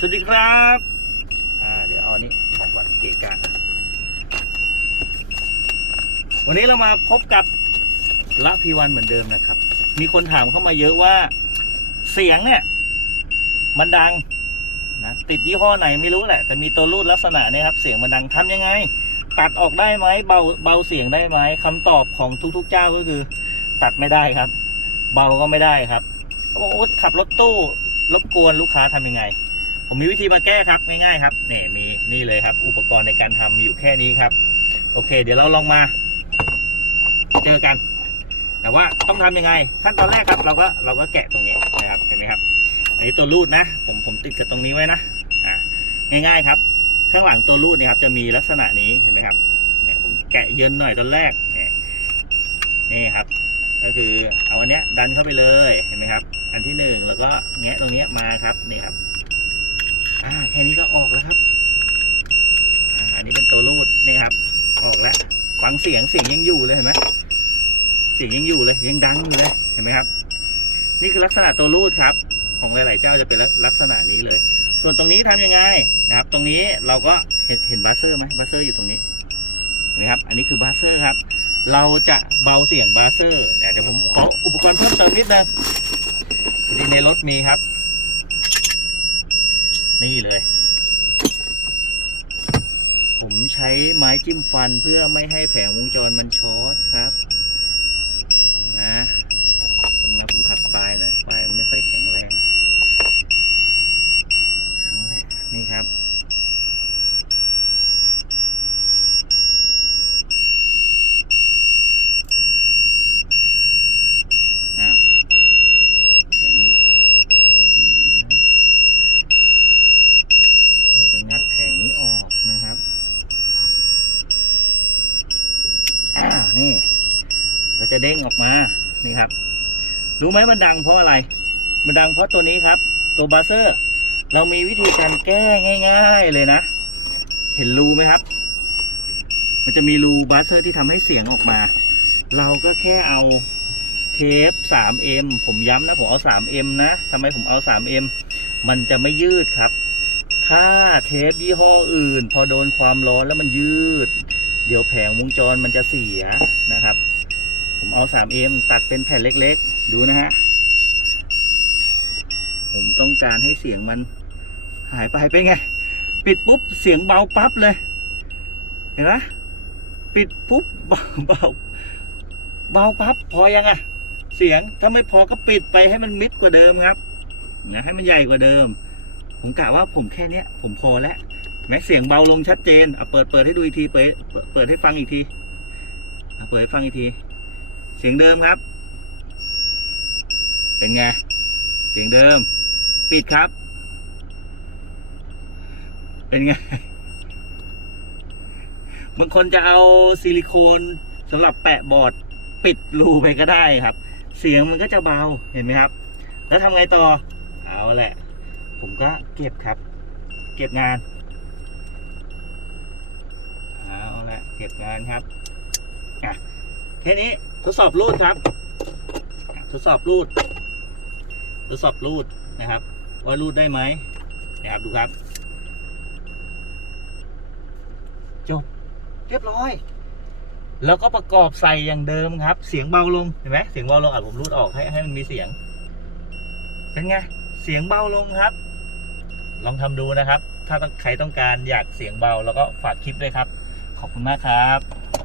สวัสดีครับ อ่า เดี๋ยวเอาอันนี้ออกก่อนเกะกะวันนี้เรามาพบกับละพีวันเหมือนเดิมนะครับ มีคนถามเข้ามาเยอะว่า เสียงเนี่ย มันดังนะติดยี่ห้อไหนไม่รู้แหละ แต่มีตัวรูดลักษณะเนี้ครับ เสียงมันดังทำยังไง ตัดออกได้ไหมเบาเบาเสียงได้ไหมคำตอบของทุกๆเจ้าก็คือ ตัดไม่ได้ครับ เบาก็ไม่ได้ครับเขาบอกโอ๊ตขับรถตู้รบกวนลูกค้าทำยังไง ผมมีวิธีมาแก้ครับง่ายๆครับนี่มีนี่เลยครับ อุปกรณ์ในการทำอยู่แค่นี้ครับ โอเค เดี๋ยวเราลองมา เจอกัน แต่ว่าต้องทำยังไง ขั้นตอนแรกครับ เราก็เราก็แกะตรงนี้นะครับเห็นไหมครับอันนี้ตัวรูดนะ ผมผมติดกับตรงนี้ไว้นะอ่าง่ายๆครับ ข้างหลังตัวรูดเนี่ยครับ จะมีลักษณะนี้เห็นไหมครับแกะเยินหน่อยตอนแรกเนี่ยนี่ครับ ก็คือเอาอันเนี้ยดันเข้าไปเลยเห็นไหมครับ อันที่หนึ่งแล้วก็แงะตรงเนี้ยมาครับนี่ครับ อ่าแค่นี้ก็ออกแล้วครับอ่าอันนี้เป็นตัวรูดนี่ครับ ออกแล้วฟังเสียงเสียงยังอยู่เลยเห็นไหมเสียงยังอยู่เลยยังดังอยู่เลยเห็นไหมครับ นี่คือลักษณะตัวรูดครับ ของหลาย ๆ เจ้าจะเป็นลักษณะนี้เลย ส่วนตรงนี้ทำยังไงนะครับ ตรงนี้เราก็เห็นเห็นบัสเซอร์ไหมบัสเซอร์อยู่ตรงนี้เห็นไหมครับ อันนี้คือบัสเซอร์ครับ เราจะเบาเสียงบัสเซอร์เนี่ยเดี๋ยวผมขออุปกรณ์เพิ่มเติมนิดนึงที่ในรถมีครับ นี่เลย ผมใช้ไม้จิ้มฟันเพื่อไม่ให้แผงวงจรมันช็อตครับ นะต้องรับผมหักปลายหน่อยปลายมันไม่ค่อยแข็งแรงเอาแหละนี่ครับ อ้าวแข็งอีกแป๊บนึงนะเราจะงัดแผงนี้ออกนะครับ อ่า นี่ เราจะเด้งออกมา นี่ครับ รู้ไหมมันดังเพราะอะไร มันดังเพราะตัวนี้ครับ ตัวบัสเซอร์ เรามีวิธีการแก้ง่าย ๆเลยนะ เห็นรูไหมครับ มันจะมีรูบัสเซอร์ที่ทำให้เสียงออกมา เราก็แค่เอาเทป 3M ผมย้ำนะ ผมเอา 3M นะทำไมผมเอา 3M มันจะไม่ยืดครับ ถ้าเทปยี่ห้ออื่น พอโดนความร้อนแล้วมันยืด เดี๋ยวแผงวงจรมันจะเสียนะครับ ผมเอา 3M ตัดเป็นแผ่นเล็กๆ ดูนะฮะ ผมต้องการให้เสียงมันหายไปเป็นไง ปิดปุ๊บเสียงเบาปั๊บเลย เห็นไหมปิดปุ๊บเบาเบาเบาปั๊บพอยังอะเสียงถ้าไม่พอก็ปิดไปให้มันมิดกว่าเดิมครับนะให้มันใหญ่กว่าเดิม ผมกะว่าผมแค่เนี้ย ผมพอแล้วแม้เสียงเบาลงชัดเจนเอาเปิดเปิดให้ดูอีกทีเปิดเปิดเปิดให้ฟังอีกทีเอาเปิดให้ฟังอีกที เสียงเดิมครับ เป็นไง เสียงเดิม ปิดครับ เป็นไง บางคนจะเอาซิลิโคนสำหรับแปะบอร์ดปิดรูไปก็ได้ครับ เสียงมันก็จะเบาเห็นไหมครับ แล้วทำไงต่อ เอาแหละ ผมก็เก็บครับ เก็บงาน เอาแหละเก็บงานครับอะ แค่นี้ทดสอบรูดครับ ทดสอบรูด ทดสอบรูดนะครับ ว่ารูดได้ไหมนะครับดูครับจบเรียบร้อย แล้วก็ประกอบใส่อย่างเดิมครับ เสียงเบาลงเห็นไหมเสียงเบาลงอะผมรูดออกให้ให้มันมีเสียง เป็นไงเสียงเบาลงครับ ลองทำดูนะครับ ถ้าใครต้องการอยากเสียงเบาแล้วก็ฝากคลิปด้วยครับ ขอบคุณมากครับ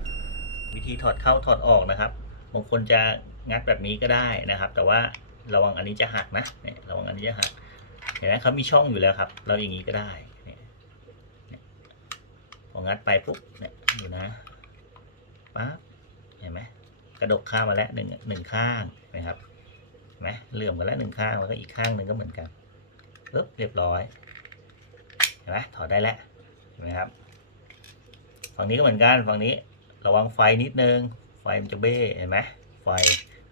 วิธีถอดเข้าถอดออกนะครับบางคนจะงัดแบบนี้ก็ได้นะครับ แต่ว่าระวังอันนี้จะหักนะเนี่ยระวังอันนี้จะหักเห็นไหมเขามีช่องอยู่แล้วครับ เราอย่างนี้ก็ได้เนี่ยพองัดไปปุ๊บเนี่ยดูนะปั๊บเห็นไหมกระดกข้ามมาแล้วหนึ่งหนึ่งข้างเห็นะครับเห็นไหมเหลื่อมกันแล้วหนึ่งข้างแล้วก็อีกข้างหนึ่งก็เหมือนกันปึ๊บเรียบร้อยเห็นไหมถอดได้แล้วเห็นไหมครับฝั่งนี้ก็เหมือนกันฝั่งนี้ ระวังไฟนิดนึง ไฟมันจะเบ้เห็นไหมไฟ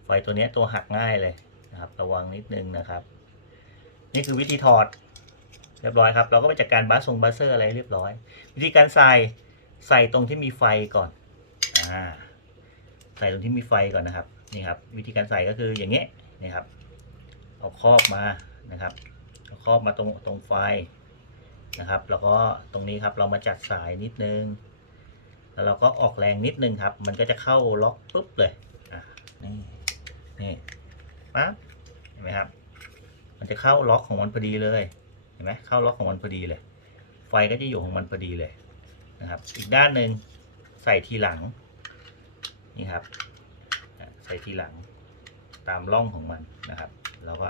ไฟตัวนี้ตัวหักง่ายเลยนะครับ ระวังนิดนึงนะครับ นี่คือวิธีถอด เรียบร้อยครับ เราก็ไปจัดการบัสซงบัสเซอร์อะไรเรียบร้อย วิธีการใส่ใส่ตรงที่มีไฟก่อนอ่าใส่ตรงที่มีไฟก่อนนะครับนี่ครับ วิธีการใส่ก็คืออย่างเงี้ยนี่ครับ เอาครอบมานะครับเอาครอบมาตรงตรงไฟนะครับ แล้วก็ตรงนี้ครับเรามาจัดสายนิดนึง แล้วเราก็ออกแรงนิดนึงครับ มันก็จะเข้าล็อกปุ๊บเลยอะนี่นี่ปั๊บเห็นไหมครับ มันจะเข้าล็อกของมันพอดีเลยเห็นไหมเข้าล็อกของมันพอดีเลย ไฟก็จะอยู่ของมันพอดีเลยนะครับ อีกด้านหนึ่งใส่ทีหลังนี่ครับ ใส่ทีหลังตามร่องของมันนะครับแล้วก็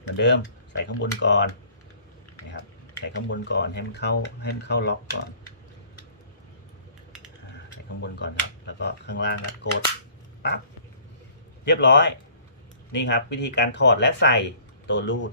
เหมือนเดิมใส่ข้างบนก่อนนะครับใส่ข้างบนก่อนให้มันเข้าให้มันเข้าล็อกก่อนางบนก่อนครับ แล้วก็ข้างล่างนะกดปั๊บเรียบร้อย นี่ครับ วิธีการถอดและใส่ตัวรูด